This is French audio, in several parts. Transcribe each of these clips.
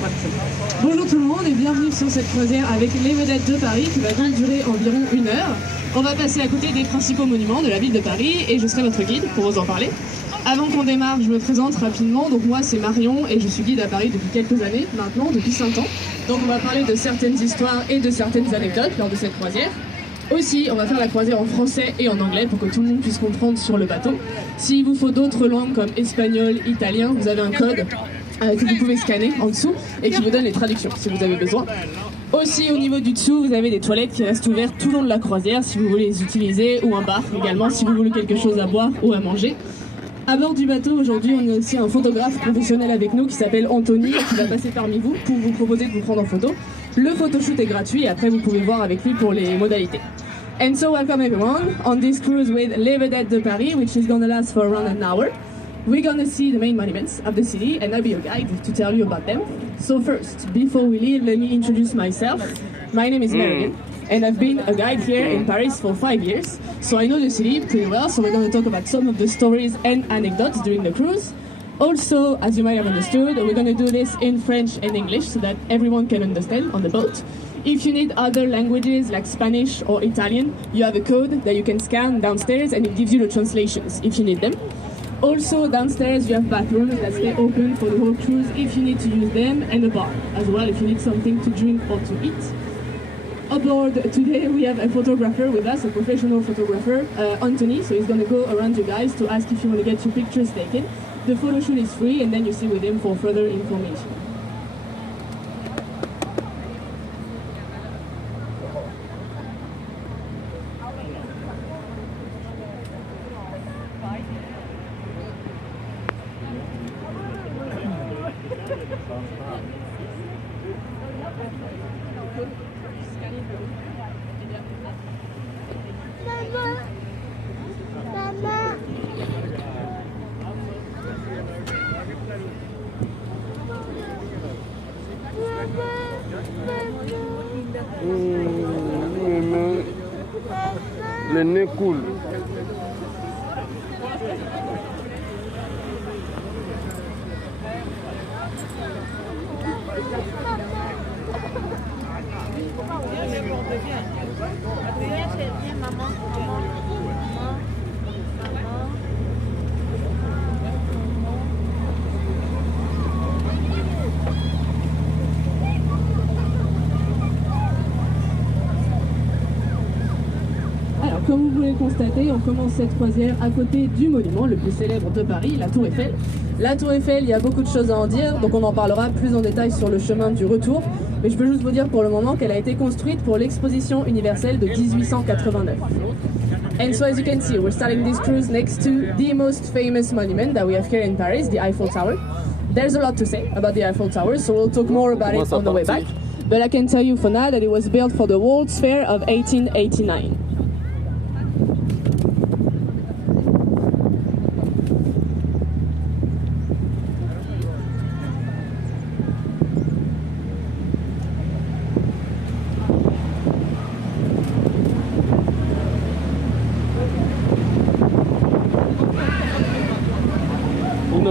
pas très bien. Bonjour tout le monde et bienvenue sur cette croisière avec les vedettes de Paris qui va donc durer environ 1 heure. On va passer à côté des principaux monuments de la ville de Paris et je serai votre guide pour vous en parler. Avant qu'on démarre, je me présente rapidement. Donc moi c'est Marion et je suis guide à Paris depuis quelques années, maintenant depuis 5 ans. Donc on va parler de certaines histoires et de certaines anecdotes lors de cette croisière. Aussi, on va faire la croisière en français et en anglais pour que tout le monde puisse comprendre sur le bateau. S'il vous faut d'autres langues comme espagnol, italien, vous avez un code que vous pouvez scanner en dessous et qui vous donne les traductions si vous avez besoin. Aussi, au niveau du dessous, vous avez des toilettes qui restent ouvertes tout le long de la croisière si vous voulez les utiliser, ou un bar également si vous voulez quelque chose à boire ou à manger. À bord du bateau, aujourd'hui, on a aussi un photographe professionnel avec nous qui s'appelle Anthony, qui va passer parmi vous pour vous proposer de vous prendre en photo. Le photoshoot est gratuit et après vous pouvez voir avec lui pour les modalités. And so welcome everyone on this cruise with Les Vedettes de Paris, which is going to last for around an hour. We're going to see the main monuments of the city and I'll be your guide to tell you about them. So first, before we leave, let me introduce myself. My name is Marion. And I've been a guide here in Paris for 5 years, so I know the city pretty well, so we're going to talk about some of the stories and anecdotes during the cruise. Also, as you might have understood, we're going to do this in French and English so that everyone can understand on the boat. If you need other languages like Spanish or Italian, you have a code that you can scan downstairs and it gives you the translations if you need them. Also, downstairs you have bathrooms that stay open for the whole cruise if you need to use them, and a bar as well if you need something to drink or to eat. Aboard today we have a photographer with us, a professional photographer, Anthony, so he's going to go around you guys to ask if you want to get your pictures taken. The photo shoot is free and then you sit with him for further information. Le nez coule. Comme vous pouvez le constater, on commence cette croisière à côté du monument le plus célèbre de Paris, la Tour Eiffel. La Tour Eiffel, il y a beaucoup de choses à en dire, donc on en parlera plus en détail sur le chemin du retour. Mais je peux juste vous dire pour le moment qu'elle a été construite pour l'exposition universelle de 1889. And so as you can see, we're starting this cruise next to the most famous monument that we have here in Paris, the Eiffel Tower. There's a lot to say about the Eiffel Tower, so we'll talk more about it on the way back. But I can tell you for now that it was built for the World's Fair of 1889.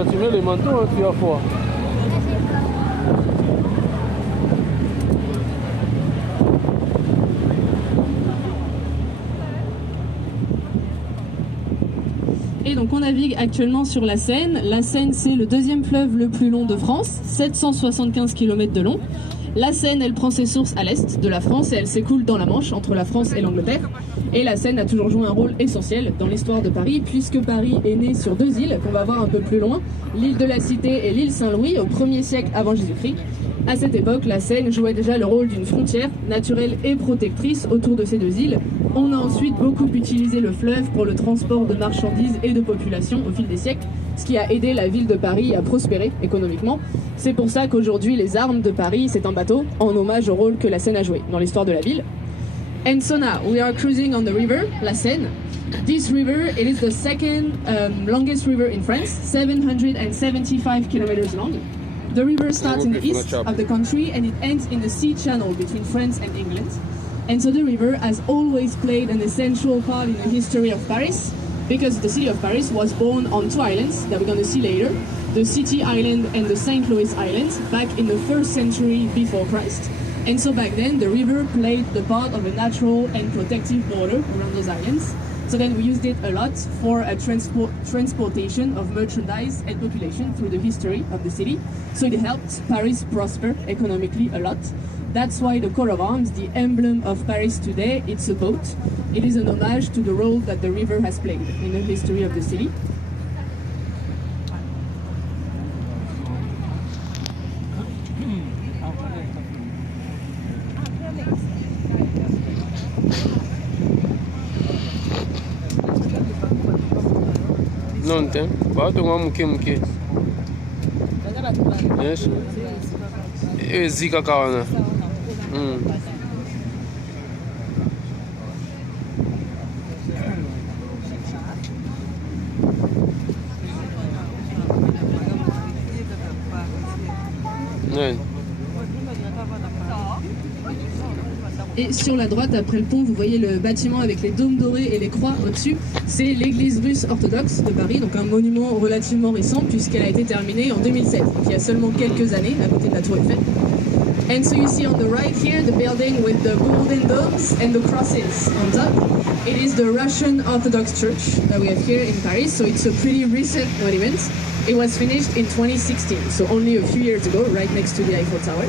Tu mets les manteaux, hein, tu as froid. Et donc on navigue actuellement sur la Seine. La Seine, c'est le deuxième fleuve le plus long de France, 775 km de long. La Seine, elle prend ses sources à l'est de la France et elle s'écoule dans la Manche, entre la France et l'Angleterre. Et la Seine a toujours joué un rôle essentiel dans l'histoire de Paris, puisque Paris est né sur 2 îles qu'on va voir un peu plus loin, l'île de la Cité et l'île Saint-Louis, au 1er siècle avant Jésus-Christ. À cette époque, la Seine jouait déjà le rôle d'une frontière naturelle et protectrice autour de ces 2 îles. On a ensuite beaucoup utilisé le fleuve pour le transport de marchandises et de population au fil des siècles, ce qui a aidé la ville de Paris à prospérer économiquement. C'est pour ça qu'aujourd'hui, les armes de Paris, c'est un bateau, en hommage au rôle que la Seine a joué dans l'histoire de la ville. And so now, we are cruising on the river, la Seine. This river, it is the second longest river in France, 775 kilometers long. The river starts in the east of the country and it ends in the sea channel between France and England. And so the river has always played an essential part in the history of Paris. because the city of Paris was born on two islands that we're going to see later, the City Island and the St. Louis Island, back in the 1st century before Christ. And so back then, the river played the part of a natural and protective border around those islands. So then we used it a lot for a transportation of merchandise and population through the history of the city. So it helped Paris prosper economically a lot. That's why the coat of arms, the emblem of Paris today, it's a boat. It is an homage to the role that the river has played in the history of the city. Non tem, bado muke. Yes. Zika kawana. Et sur la droite, après le pont, vous voyez le bâtiment avec les dômes dorés et les croix au-dessus. C'est l'église russe orthodoxe de Paris, donc un monument relativement récent puisqu'elle a été terminée en 2007, donc il y a seulement quelques années, à côté de la Tour Eiffel. And so you see on the right here the building with the golden domes and the crosses on top. It is the Russian Orthodox Church that we have here in Paris, so it's a pretty recent monument. It was finished in 2016, so only a few years ago, right next to the Eiffel Tower.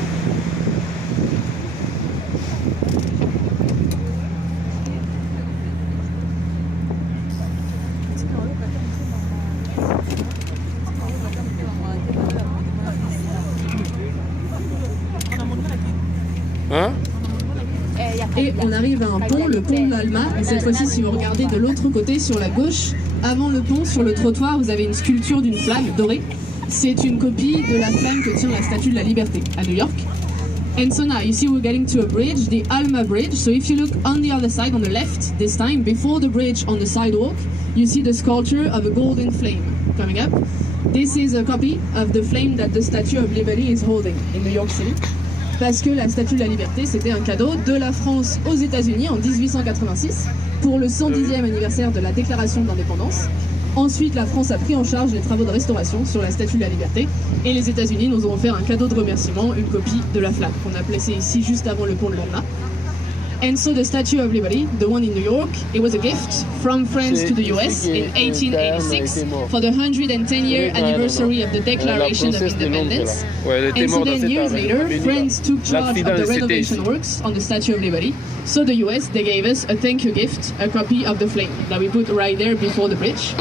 Et on arrive à un pont, le pont de l'Alma. Et cette fois-ci, si vous regardez de l'autre côté, sur la gauche, avant le pont, sur le trottoir, vous avez une sculpture d'une flamme dorée. C'est une copie de la flamme que tient la Statue de la Liberté à New York. And so now you see we're getting to a bridge, the Alma Bridge. So if you look on the other side, on the left, this time, before the bridge on the sidewalk, you see the sculpture of a golden flame coming up. This is a copy of the flame that the Statue of Liberty is holding in New York City. Parce que la Statue de la Liberté, c'était un cadeau de la France aux États-Unis en 1886 pour le 110e anniversaire de la Déclaration d'indépendance. Ensuite, la France a pris en charge les travaux de restauration sur la Statue de la Liberté et les États-Unis nous ont offert un cadeau de remerciement, une copie de la flamme qu'on a placée ici juste avant le pont de l'Alma. And so the Statue of Liberty, the one in New York, it was a gift from France to the US in 1886 for the 110-year anniversary of the Declaration of Independence. And so then years later, France took charge of the renovation works on the Statue of Liberty. So the US, they gave us a thank you gift, a copy of the flame that we put right there before the bridge.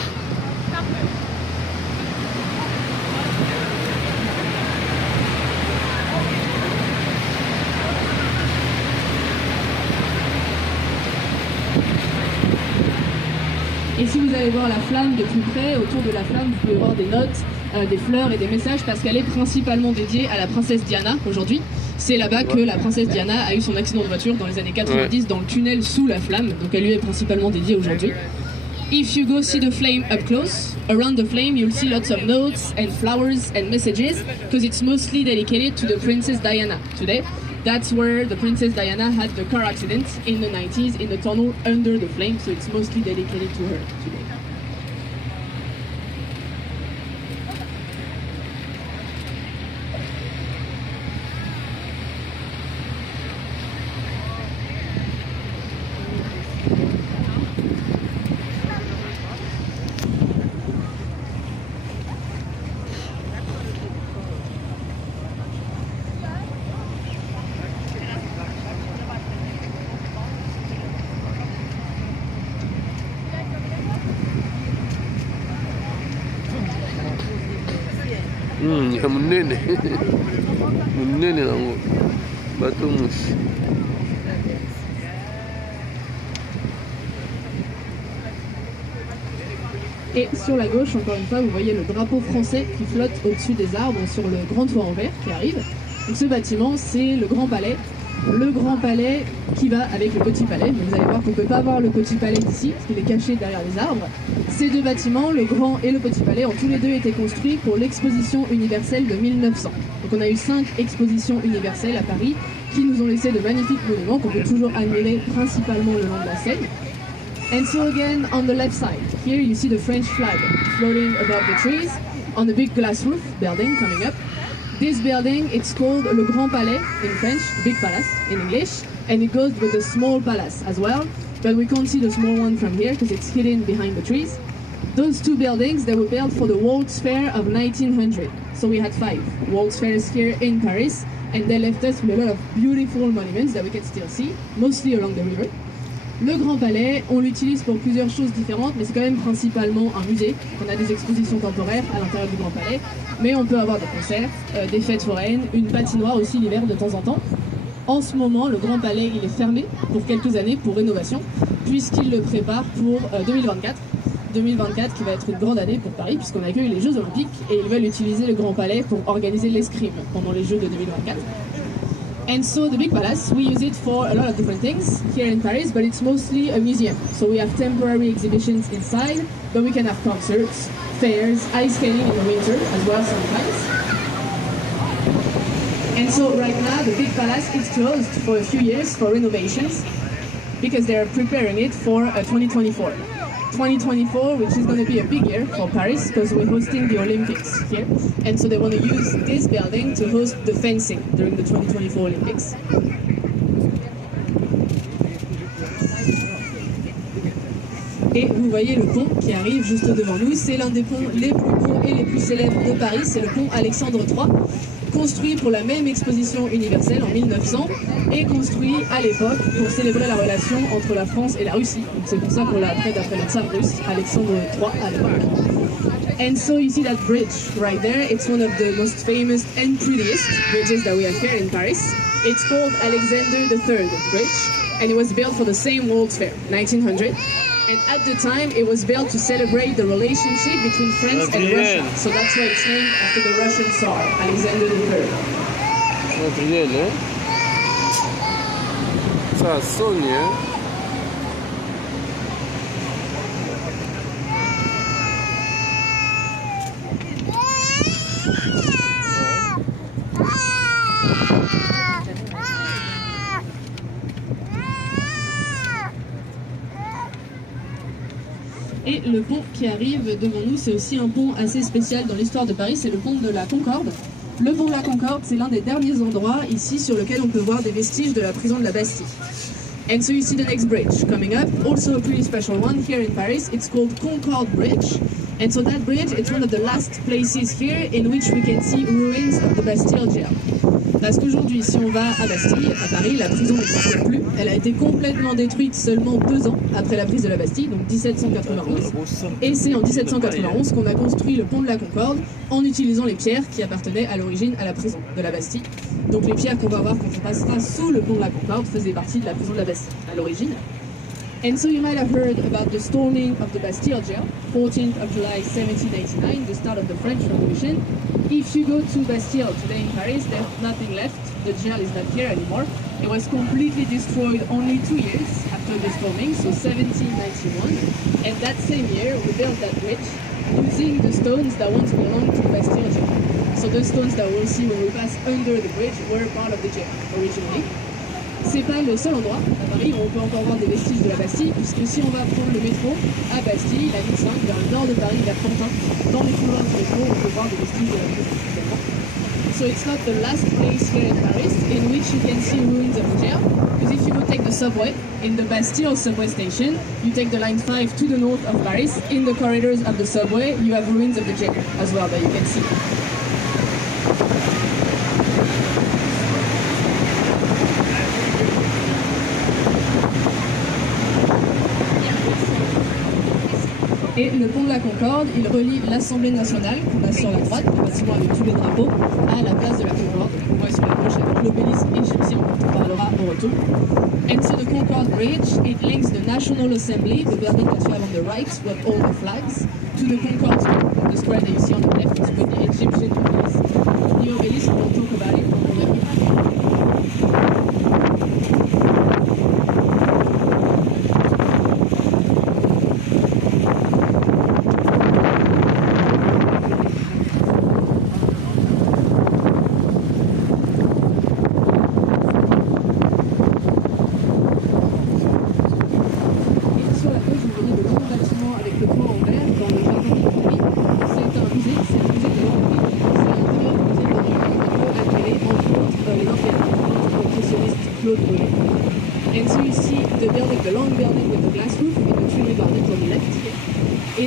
Et si vous allez voir la flamme de plus près, autour de la flamme, vous pouvez voir des notes, des fleurs et des messages parce qu'elle est principalement dédiée à la princesse Diana aujourd'hui. C'est là-bas que la princesse Diana a eu son accident de voiture dans les années 90 dans le tunnel sous la flamme, donc elle lui est principalement dédiée aujourd'hui. If you go see the flame up close, around the flame you'll see lots of notes and flowers and messages because it's mostly dedicated to the Princess Diana today. That's where the Princess Diana had the car accident in the 90s in the tunnel under the flame, so it's mostly dedicated to her today. Munene munene nango bato mushi. Et sur la gauche, encore une fois, vous voyez le drapeau français qui flotte au-dessus des arbres sur le grand toit en verre qui arrive. Donc ce bâtiment, c'est le Grand Palais. Le Grand Palais qui va avec le Petit Palais. Mais vous allez voir qu'on ne peut pas voir le Petit Palais d'ici, parce qu'il est caché derrière les arbres. Ces deux bâtiments, le Grand et le Petit Palais, ont tous les deux été construits pour l'exposition universelle de 1900. Donc on a eu 5 expositions universelles à Paris qui nous ont laissé de magnifiques monuments qu'on peut toujours admirer principalement le long de la Seine. And so again, on the left side, here you see the French flag floating above the trees on the big glass roof building coming up. This building, it's called Le Grand Palais in French, Big Palace in English, and it goes with the small palace as well, but we can't see the small one from here because it's hidden behind the trees. Those two buildings, they were built for the World's Fair of 1900. So we had 5 World's Fairs here in Paris, and they left us with a lot of beautiful monuments that we can still see, mostly along the river. Le Grand Palais, on l'utilise pour plusieurs choses différentes, mais c'est quand même principalement un musée. On a des expositions temporaires à l'intérieur du Grand Palais, mais on peut avoir des concerts, des fêtes foraines, une patinoire aussi l'hiver de temps en temps. En ce moment, le Grand Palais, il est fermé pour quelques années pour rénovation, puisqu'il le prépare pour 2024. 2024 qui va être une grande année pour Paris, puisqu'on accueille les Jeux Olympiques, et ils veulent utiliser le Grand Palais pour organiser l'escrime pendant les Jeux de 2024. And so the Big Palace, we use it for a lot of different things here in Paris, but it's mostly a museum. So we have temporary exhibitions inside, but we can have concerts, fairs, ice skating in the winter as well sometimes. And so right now the Big Palace is closed for a few years for renovations because they are preparing it for 2024. 2024, which is going to be a big year for Paris because we're hosting the Olympics here, and so they want to use this building to host the fencing during the 2024 Olympics. Et vous voyez le pont qui arrive juste devant nous, c'est l'un des ponts les plus beaux et les plus célèbres de Paris, c'est le pont Alexandre III, construit pour la même exposition universelle en 1900 et construit à l'époque pour célébrer la relation entre la France et la Russie. Donc c'est pour ça qu'on l'a appelé d'après le tsar russe, Alexandre III à l'époque. And so you see that bridge right there, it's one of the most famous and prettiest bridges that we have here in Paris. It's called Alexander III Bridge, and it was built for the same World's Fair, 1900. And at the time, it was built to celebrate the relationship between France and Russia. So that's why it's named after the Russian Tsar, Alexander III. Gabriel, hein? Ça sonne, hein? Et le pont qui arrive devant nous, c'est aussi un pont assez spécial dans l'histoire de Paris, c'est le pont de la Concorde. Le pont de la Concorde, c'est l'un des derniers endroits ici sur lequel on peut voir des vestiges de la prison de la Bastille. And so you see the next bridge coming up, also a pretty special one here in Paris. It's called Concord Bridge. And so that bridge, it's one of the last places here in which we can see ruins of the Bastille jail. Parce qu'aujourd'hui, si on va à Bastille, à Paris, la prison n'existe plus. Elle a été complètement détruite seulement 2 ans après la prise de la Bastille, donc 1791. Et c'est en 1791 qu'on a construit le pont de la Concorde en utilisant les pierres qui appartenaient à l'origine à la prison de la Bastille. Donc les pierres qu'on va voir quand on passera sous le pont de la Concorde faisaient partie de la prison de la Bastille à l'origine. And so you might have heard about the storming of the Bastille jail, 14th of July 1789, the start of the French Revolution. If you go to Bastille today in Paris, there's nothing left. The jail is not here anymore. It was completely destroyed only 2 years after the storming, so 1791. And that same year, we built that bridge using the stones that once belonged to the Bastille jail. So the stones that we'll see when we pass under the bridge were part of the jail originally. C'est pas le seul endroit à Paris où on peut encore voir des vestiges de la Bastille, puisque si on va prendre le métro à Bastille, la ligne 5, vers le nord de Paris, vers Pantin, dans les couloirs du métro, on peut voir des vestiges de la prison également. So it's not the last place here in Paris in which you can see ruins of the jail, because if you go take the subway, in the Bastille subway station, you take the line 5 to the north of Paris, in the corridors of the subway, you have ruins of the jail as well that you can see. Et le pont de la Concorde, il relie l'Assemblée nationale, qu'on a sur la droite, le bâtiment avec tous les drapeaux, à la place de la Concorde, qu'on voit sur la gauche avec l'obélisque égyptien, dont on parlera au retour. And so the Concord Bridge, it links the National Assembly, the building that you have on the right with all the flags, to the Concord Square, the square that you see on the left with the Egyptian obelisk. The obelisk, we'll talk about it when we're looking at it.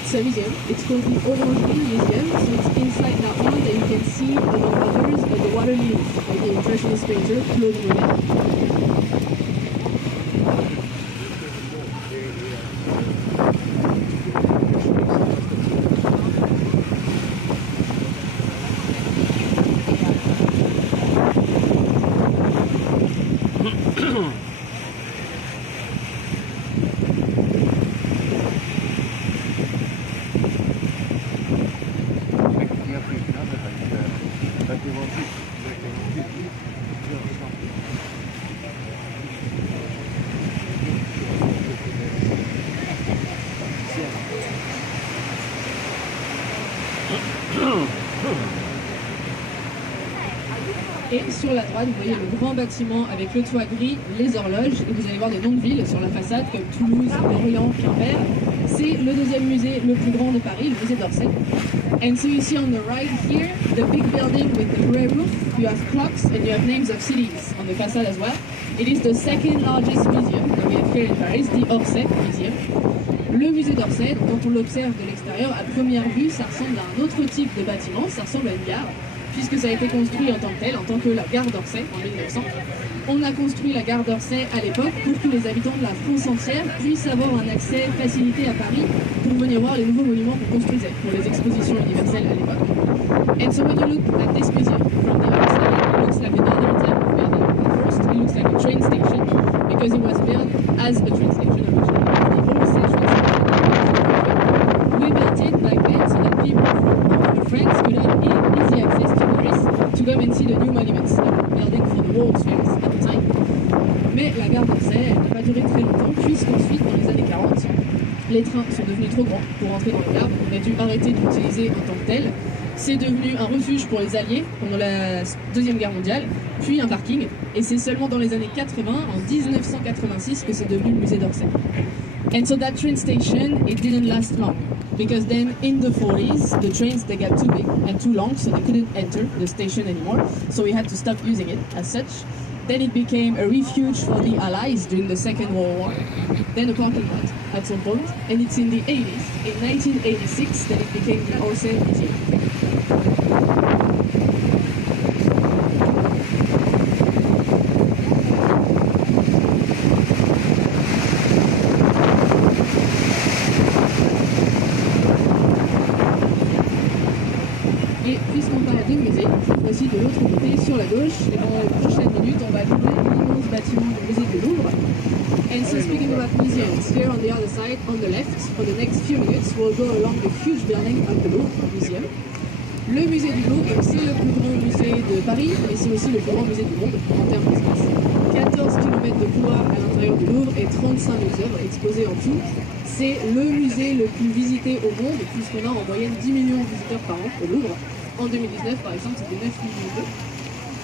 It's a museum. It's called the Orangerie Museum. So it's inside that one that you can see, among others, the water lilies by the Impressionist painter Claude Monet. Et sur la droite, vous voyez le grand bâtiment avec le toit gris, les horloges, et vous allez voir des noms de villes sur la façade comme Toulouse, Lorient, Quimper. C'est le deuxième musée le plus grand de Paris, le musée d'Orsay. And so you see on the right here, the big building with the grey roof. You have clocks and you have names of cities on the facade as well. It is the second largest museum that we have here in Paris, the Orsay Museum. Le musée d'Orsay, quand on l'observe de l'extérieur, à première vue, ça ressemble à un autre type de bâtiment, ça ressemble à une gare, puisque ça a été construit en tant que tel, en tant que la gare d'Orsay en 1900. On a construit la gare d'Orsay à l'époque pour que les habitants de la France entière puissent avoir un accès facilité à Paris pour venir voir les nouveaux monuments qu'on construisait pour les expositions universelles à l'époque. And so when you look at this museum from the outside, it looks like another type of building. At first, it looks like a train station because it was built as a train station originally. The old station we built it back then so that people from all over France could have easy access to Paris to come and see the new monuments that were building for the World's Fairs at the time. Mais la gare d'Orsay, elle n'a pas duré très longtemps, puisqu'ensuite, dans les années 40, les trains sont devenus trop grands pour entrer dans la gare. On a dû arrêter d'utiliser en tant que tel. C'est devenu un refuge pour les Alliés pendant la Deuxième Guerre mondiale, puis un parking. Et c'est seulement dans les années 80, en 1986, que c'est devenu le musée d'Orsay. And so that train station, it didn't last long. Because then in the 40s, the trains, they got too big and too long, so they couldn't enter the station anymore. So we had to stop using it as such. Then it became a refuge for the Allies during the Second World War. Then a parking lot at some point, and it's in the 80s, in 1986, that it became the Orsay Museum. Et puisqu'on parle de musée, cette fois-ci de l'autre côté, sur la gauche, et dans les prochaines minutes, on va découvrir l'immense bâtiment du musée du Louvre. And so speaking about museums, here on the other side, on the left, for the next few minutes, we'll go along the huge building of the Louvre Museum. Le musée du Louvre, c'est le plus grand musée de Paris, et c'est aussi le plus grand musée du monde en termes d'espace. 14 km de couloir à l'intérieur du Louvre et 35 000 œuvres exposées en tout. C'est le musée le plus visité au monde, puisqu'on a en moyenne 10 millions de visiteurs par an au Louvre. En 2019, par exemple, c'était 9 millions.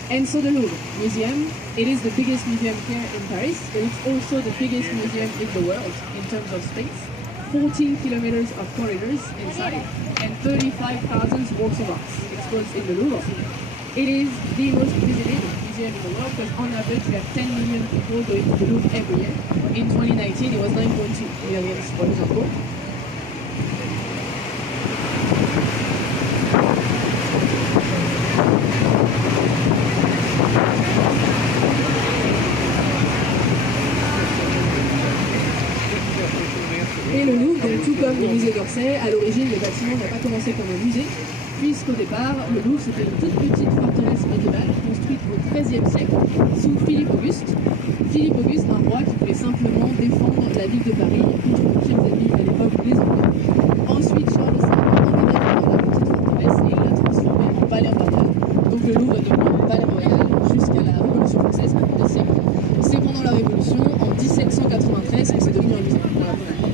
And so the Louvre Museum, it is the biggest museum here in Paris, and it's also the biggest museum in the world in terms of space. 14 kilometers of corridors inside, and 35,000 works of art exposed in the Louvre. It is the most visited museum in the world because on average we have 10 million people going to the Louvre every year. In 2019 it was 9.2 million, for example. Et le Louvre, donc, tout comme le musée d'Orsay, à l'origine le bâtiment n'a pas commencé comme un musée, puisqu'au départ le Louvre c'était une toute petite forteresse médiévale construite au XIIIe siècle sous Philippe Auguste. Philippe Auguste, un roi qui voulait simplement défendre la ville de Paris contre les pires ennemis à l'époque, les Anglais. Ensuite Charles V a emménagé dans la petite forteresse et il l'a transformé en palais royal. Donc le Louvre est devenu un palais royal jusqu'à la Révolution française, pendant des siècles. C'est pendant la Révolution, en 1793, que c'est devenu un musée pour la première fois.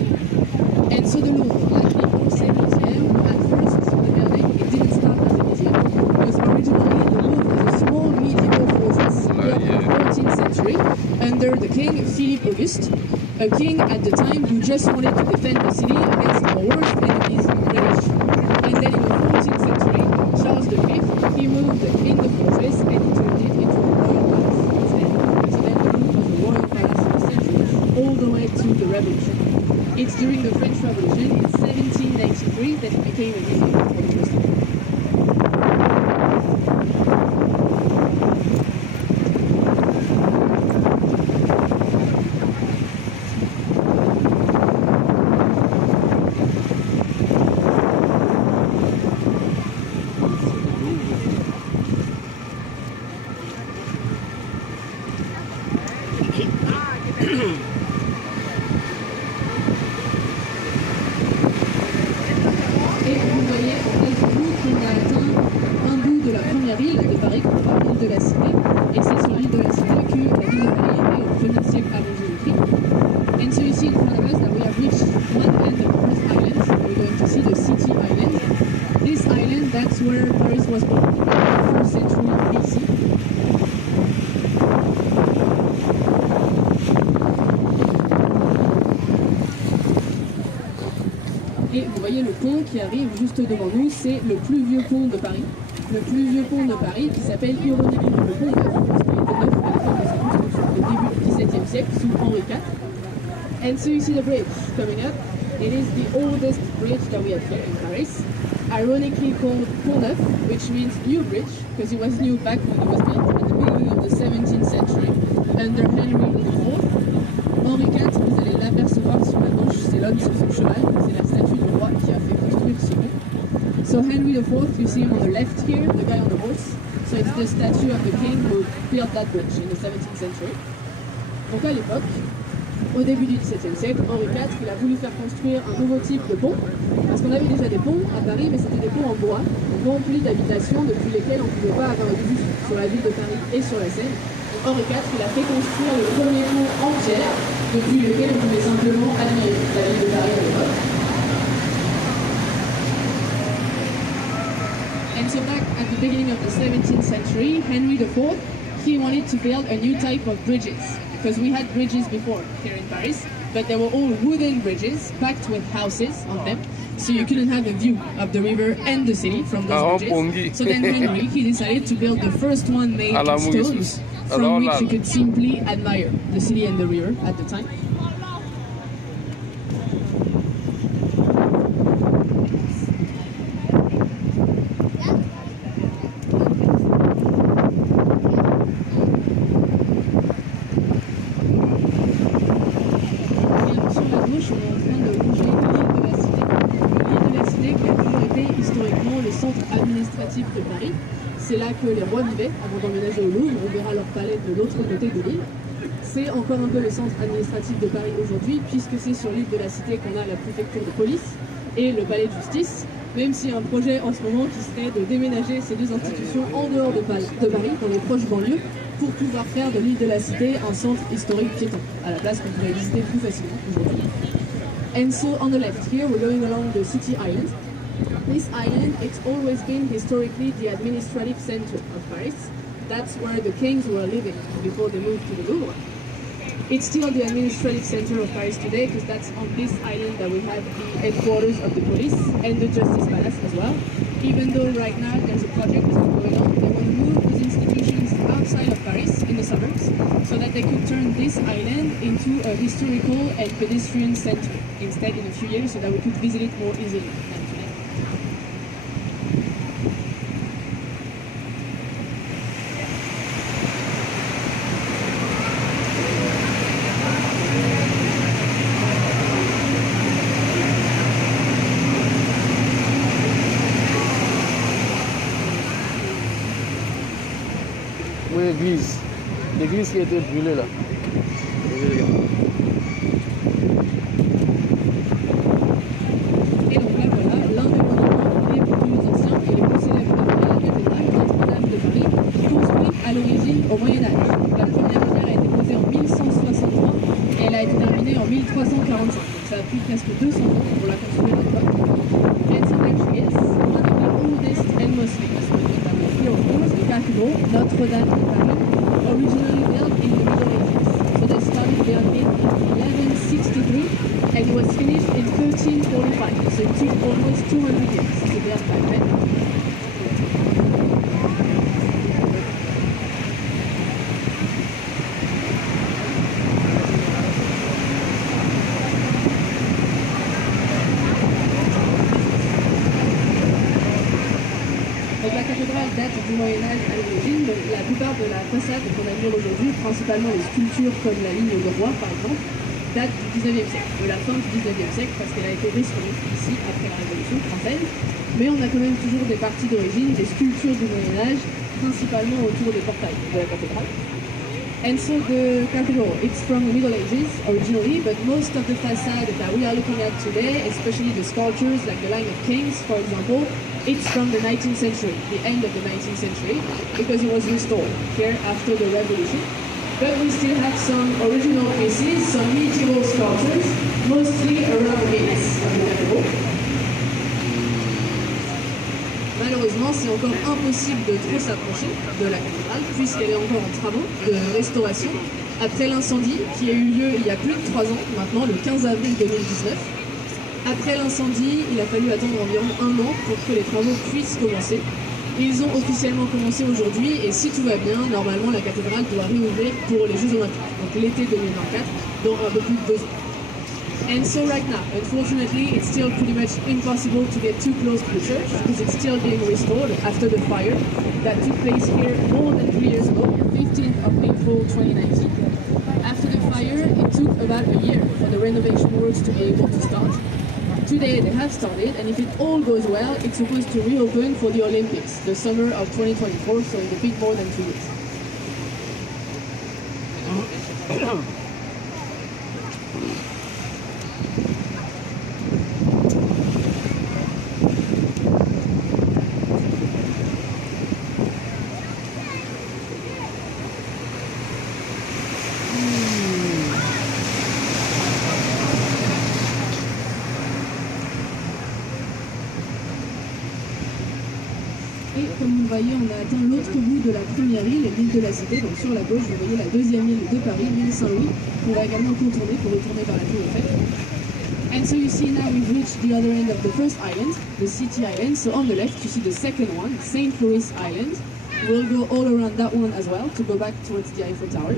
And so the Louvre, like the Orsay Museum, at first the building, it didn't start as a museum, because originally the Louvre was a small medieval fortress built in the 14th century under the king Philippe Auguste, a king at the time who just wanted to defend the city against our worst enemies, the British. And then in the 14th century, Charles V, he moved in the fortress and he turned it into a royal palace instead. So then the Louvre was a royal palace for centuries, all the way to the Revolution. It's during the French Revolution in 1789 century that it became a museum for the first time. Et vous voyez en face de nous qu'on a atteint un bout de la première île de Paris, qu'on appelle l'île de la Cité. Et c'est sur l'île de la Cité que la ville de Paris est née au 1er siècle avant Jésus-Christ. And so you see in front of us that we have reached one end of the first island. We're going to see the City Island. This island, that's where Paris was born in the 1st century BC. Et vous voyez le pont qui arrive juste devant nous, c'est le plus vieux pont de Paris. Le plus vieux pont de Paris qui s'appelle ironiquement le pont neuf, parce qu'il était neuf à l'époque de sa construction au début du XVIIe siècle sous Henri IV. And so you see the bridge coming up. It is the oldest bridge that we have here in Paris, ironically called Pont Neuf, which means new bridge, because it was new back when it was built at the beginning of the 17th century under Henry IV. Henri IV, vous allez l'apercevoir sur la gauche, c'est l'homme sur son cheval, c'est la statue du roi qui a fait construire ce pont. So Henry IV, you see him on the left here, the guy on the horse. So it's the statue of the king who built that bridge in the 17th century. Donc à l'époque, au début du XVIIe siècle, Henri IV, il a voulu faire construire un nouveau type de pont, parce qu'on avait déjà des ponts à Paris, mais c'était des ponts en bois, remplis d'habitations depuis lesquelles on ne pouvait pas avoir une vue sur la ville de Paris et sur la Seine. Henri IV, il a fait construire le premier pont en pierre, depuis lequel on pouvait simplement admirer la ville de Paris à l'époque. And so back at the beginning of the 17th century, Henry IV, he wanted to build a new type of bridges, because we had bridges before here in Paris, but they were all wooden bridges packed with houses on them, so you couldn't have a view of the river and the city from those bridges. So then Henry, he decided to build the first one made of stones, from which you could simply admire the city and the river at the time. De Paris. C'est là que les rois vivaient avant d'emménager au Louvre. On verra leur palais de l'autre côté de l'île. C'est encore un peu le centre administratif de Paris aujourd'hui, puisque c'est sur l'île de la Cité qu'on a la préfecture de police et le palais de justice, même s'il y a un projet en ce moment qui serait de déménager ces deux institutions en dehors de Paris, dans les proches banlieues, pour pouvoir faire de l'île de la Cité un centre historique piéton, à la place qu'on pourrait visiter plus facilement aujourd'hui. And so on the left here, we're going along the City Island. This island, it's always been historically the administrative center of Paris. That's where the kings were living before they moved to the Louvre. It's still the administrative center of Paris today, because that's on this island that we have the headquarters of the police and the Justice Palace as well. Even though right now there's a project going on, they want to move these institutions outside of Paris, in the suburbs, so that they could turn this island into a historical and pedestrian center instead in a few years, so that we could visit it more easily than today. Oui, l'église. L'église qui a été brûlée là. Et donc là voilà, l'un des monuments les plus anciens et les plus célèbres de Paris, la cathédrale Notre-Dame de Paris, construite à l'origine au Moyen-Âge. La première pierre a été posée en 1163 et elle a été terminée en 1345. Donc ça a pris presque 200 ans pour la construire à l'époque. And so actually is one of the oldest and most famous monuments that we see, of course, the cathedral Notre-Dame de Paris, originally built in the Middle Ages. So they started building it in 1163 and it was finished in 1345. So it took almost 200 years to build back then. cathédrale date du Moyen-Âge à l'origine, donc la plupart de la façade qu'on admire aujourd'hui, principalement les sculptures comme la ligne de roi par exemple, datent du 19e siècle, de la fin du 19e siècle, parce qu'elle a été restaurée ici après la Révolution française. Mais on a quand même toujours des parties d'origine, des sculptures du Moyen-Âge, principalement autour des portails de la cathédrale. And so the cathedral, it's from the Middle Ages originally, but most of the facade that we are looking at today, especially the sculptures like the Line of Kings, for example, it's from the 19th century, the end of the 19th century, because it was restored here after the Revolution. But we still have some original pieces, some medieval sculptures, mostly around the gates of the cathedral. Malheureusement, c'est encore impossible de trop s'approcher de la cathédrale puisqu'elle est encore en travaux de restauration après l'incendie qui a eu lieu il y a plus de 3 ans, maintenant le 15 avril 2019. Après l'incendie, il a fallu attendre environ 1 an pour que les travaux puissent commencer. Ils ont officiellement commencé aujourd'hui et si tout va bien, normalement la cathédrale doit réouvrir pour les Jeux Olympiques, donc l'été 2024, dans un peu plus de 2 ans. And so right now, unfortunately, it's still pretty much impossible to get too close to the church because it's still being restored after the fire that took place here more than 3 years ago, 15th of April 2019. After the fire, it took about a year for the renovation works to be able to start. Today they have started, and if it all goes well, it's supposed to reopen for the Olympics, the summer of 2024, so in a bit more than 2 years. Et comme vous le voyez, on a atteint l'autre bout de la première île, l'île de la Cité. Donc sur la gauche, vous voyez la deuxième île de Paris, l'île Saint-Louis, qu'on va également contourner pour retourner par la Tour Eiffel. And so you see now we've reached the other end of the first island, the City Island. So on the left, you see the second one, St. Louis Island. We'll go all around that one as well to go back towards the Eiffel Tower.